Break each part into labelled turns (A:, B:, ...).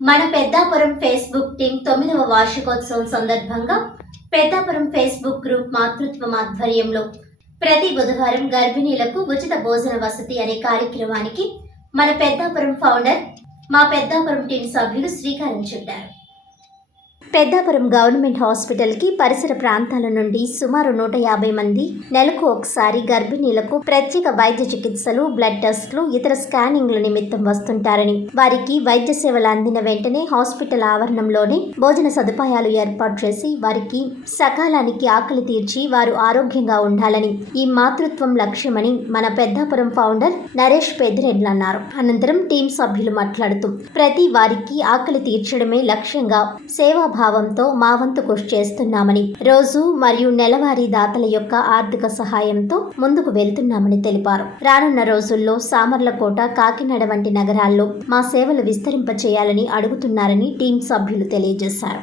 A: మన Peddapuram Facebook team తొమ్మిదవ వార్షికోత్సవం సందర్భంగా పెద్దాపురం ఫేస్బుక్ గ్రూప్ మాతృత్వం ఆధ్వర్యంలో ప్రతి బుధవారం గర్భిణీలకు ఉచిత భోజన వసతి అనే కార్యక్రమానికి మన పెద్దాపురం ఫౌండర్ మా పెద్దాపురం టీం సభ్యులు శ్రీకారం చుట్టారు. పెద్దాపురం గవర్నమెంట్ హాస్పిటల్కి పరిసర ప్రాంతాల నుండి సుమారు నూట యాభై మంది నెలకు ఒకసారి గర్భిణీలకు ప్రత్యేక వైద్య చికిత్సలు బ్లడ్ టెస్ట్లు ఇతర స్కానింగ్ల నిమిత్తం వస్తుంటారని. వారికి వైద్య సేవలు అందిన వెంటనే హాస్పిటల్ ఆవరణంలోనే భోజన సదుపాయాలు ఏర్పాటు చేసి వారికి సకాలానికి ఆకలి తీర్చి వారు ఆరోగ్యంగా ఉండాలని ఈ మాతృత్వం లక్ష్యమని మన పెద్దాపురం ఫౌండర్ నరేష్ పెద్దిరెడ్లు అన్నారు. అనంతరం టీం సభ్యులు మాట్లాడుతూ ప్రతి వారికి ఆకలి తీర్చడమే లక్ష్యంగా సేవా భావంతో మా వంతు కృషి చేస్తున్నామని రోజు మరియు నెలవారీ దాతల యొక్క ఆర్థిక సహాయంతో ముందుకు వెళ్తున్నామని తెలిపారు. రానున్న రోజుల్లో సామర్లకోట కాకినాడ వంటి నగరాల్లో మా సేవలు విస్తరింప చేయాలని అడుగుతున్నారని టీం సభ్యులు తెలియజేశారు.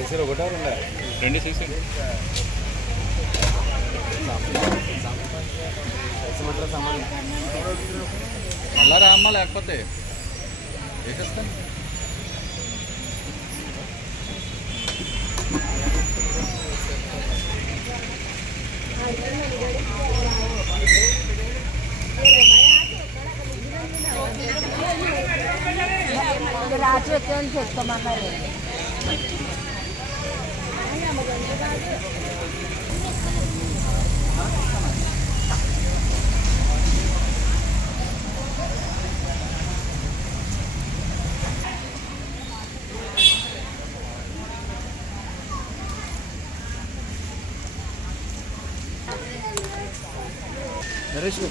B: ఏసీలో ఒకటా రెండా
C: రెండు సీసీ మళ్ళా రా అమ్మ లేకపోతే వేసేస్తాను
D: 800円ち
B: ょっとまかる。Neresi yok?